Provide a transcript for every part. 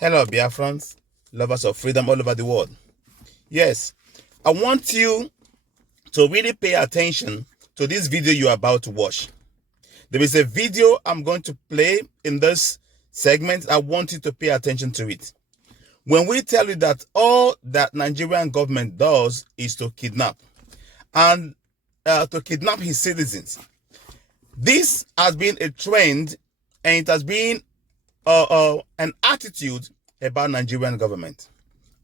Hello, Biafrans, lovers of freedom all over the world. Yes, I want you to really pay attention to this video you're about to watch. There is a video I'm going to play in this segment. I want you to pay attention to it. When we tell you that all that Nigerian government does is to kidnap and to kidnap his citizens, this has been a trend and it has been an attitude about Nigerian government.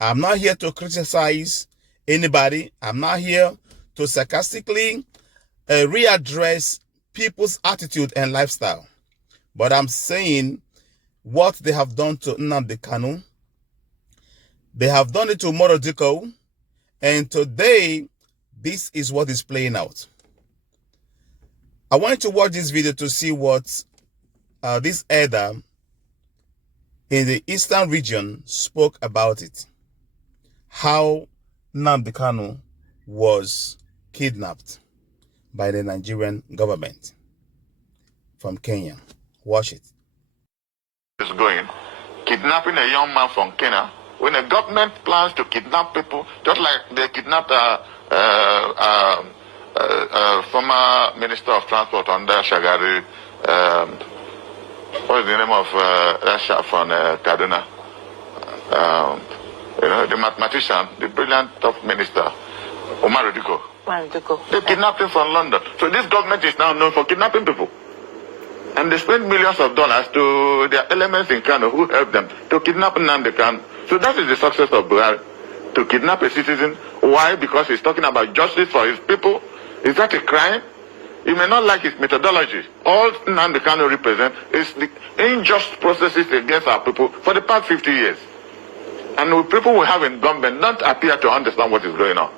I'm not here to criticize anybody. I'm not here to sarcastically readdress people's attitude and lifestyle. But I'm saying what they have done to Nnamdi Kanu, they have done it to Morodiko, and today this is what is playing out. I want you to watch this video to see what this elder in the eastern region spoke about it. How Nnamdi Kanu was kidnapped by the Nigerian government from Kenya. Watch it. Is going kidnapping a young man from Kenya when the government plans to kidnap people, just like they kidnapped former Minister of Transport under Shagari. What is the name of Russia from Kaduna? The mathematician, the brilliant top minister, Omar Odiko. They kidnapped him from London. So this government is now known for kidnapping people. And they spend millions of dollars to their elements in Kano who help them to kidnap Nnamdi Kanu. So that is the success of Buhari, to kidnap a citizen. Why? Because he's talking about justice for his people. Is that a crime? You may not like his methodology. All Nnamdi Kanu represents is the unjust processes against our people for the past 50 years. And the people we have in government don't appear to understand what is going on.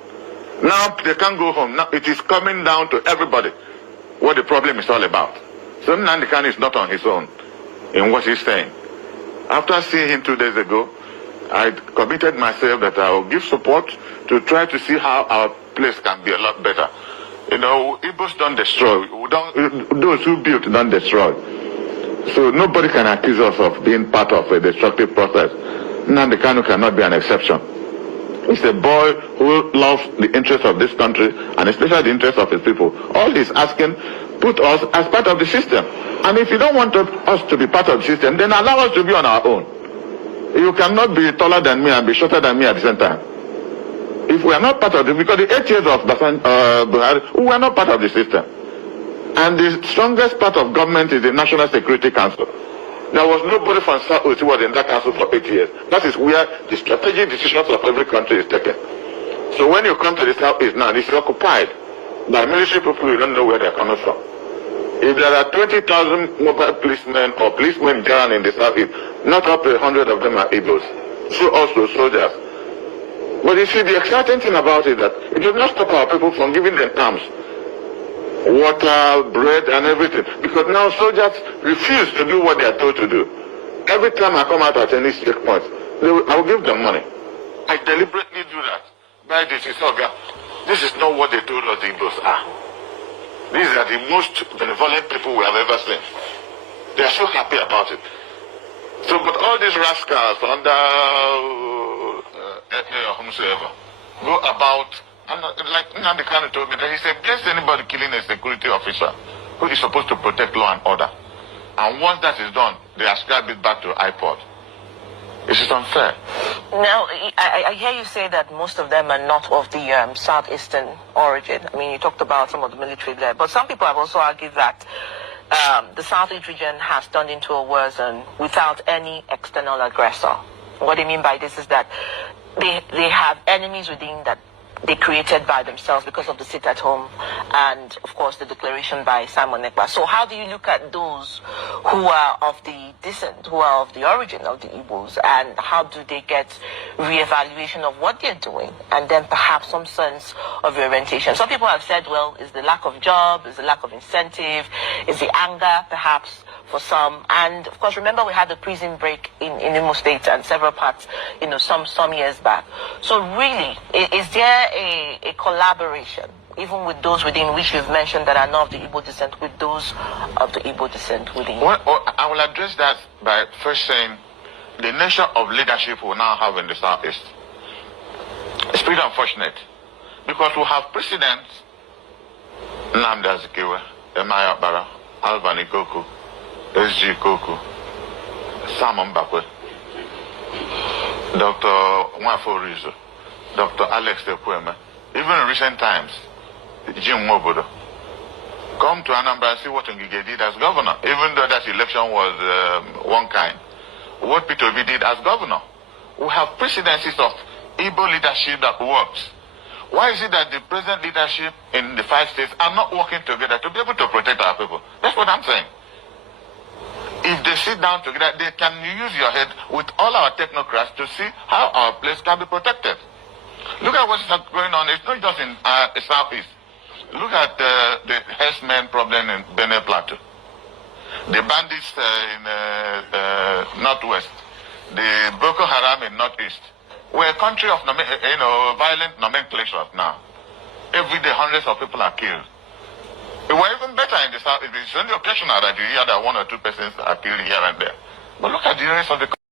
Now they can't go home. Now it is coming down to everybody what the problem is all about. So Nnamdi Kanu is not on his own in what he's saying. After seeing him 2 days ago, I committed myself that I will give support to try to see how our place can be a lot better. You know, Igbos don't destroy. Those who built don't destroy. So nobody can accuse us of being part of a destructive process. Nnamdi Kanu cannot be an exception. He's a boy who loves the interests of this country and especially the interests of his people. All he's asking, put us as part of the system. And if you don't want us to be part of the system, then allow us to be on our own. You cannot be taller than me and be shorter than me at the same time. If we are not part of it, because the 8 years of Buhari, we are not part of the system. And the strongest part of government is the National Security Council. There was nobody from South who was in that council for 8 years. That is where the strategic decisions of every country is taken. So when you come to the Southeast now, it's occupied by military people, you don't know where they're coming from. If there are 20,000 mobile policemen or policemen in general in the Southeast, not up to 100 of them are Igbos. So also soldiers. But you see, the exciting thing about it is that it does not stop our people from giving them arms, water, bread, and everything. Because now soldiers refuse to do what they are told to do. Every time I come out at any checkpoint, I will give them money. I deliberately do that. By this is this is not what they told us the Igbos are. These are the most benevolent people we have ever seen. They are so happy about it. So, but all these rascals under whomsoever go about, and like Nnamdi Kanu told me that he said, bless anybody killing a security officer who is supposed to protect law and order. And once that is done, they ascribe it back to iPod. This is unfair. Now, I hear you say that most of them are not of the southeastern origin. I mean, you talked about some of the military there, but some people have also argued that the southeast region has turned into a war zone without any external aggressor. What I mean by this is that they have enemies within that they created by themselves because of the sit at home and, of course, the declaration by Simon Ekpa. So how do you look at those who are of the descent, who are of the origin of the Igbos, and how do they get reevaluation of what they're doing and then perhaps some sense of reorientation? Some people have said, well, is the lack of job, is the lack of incentive, is the anger perhaps for some. And of course, remember we had the prison break in Imo State and several parts, some years back. So really, is there a collaboration, even with those within which you've mentioned that are not of the Igbo descent, with those of the Igbo descent within? Well, I will address that by first saying the nature of leadership we now have in the Southeast. It's pretty unfortunate because we have presidents, Nnamdi Azikiwe, Emaya Bara, Alvan Ikoku, SG Koku, Sam Mbakwe, Dr. Nwafo Rizo, Dr. Alex Tekweme, even in recent times, Jim Mobodo. Come to Anambra and see what Ngige did as governor, even though that election was one kind. What Peter Obi did as governor. We have presidencies of Igbo leadership that works. Why is it that the present leadership in the 5 states are not working together to be able to protect our people? That's what I'm saying. If they sit down together, they can use your head with all our technocrats to see how our place can be protected. Look at what's going on. It's not just in the Southeast. Look at the herdsmen problem in Benue Plateau. The bandits in Northwest. The Boko Haram in Northeast. We're a country of violent nomenclatures now. Every day, hundreds of people are killed. We're even better in the South. It's only occasional that you hear that 1 or 2 persons are killed here and there. But look at the rest of the country.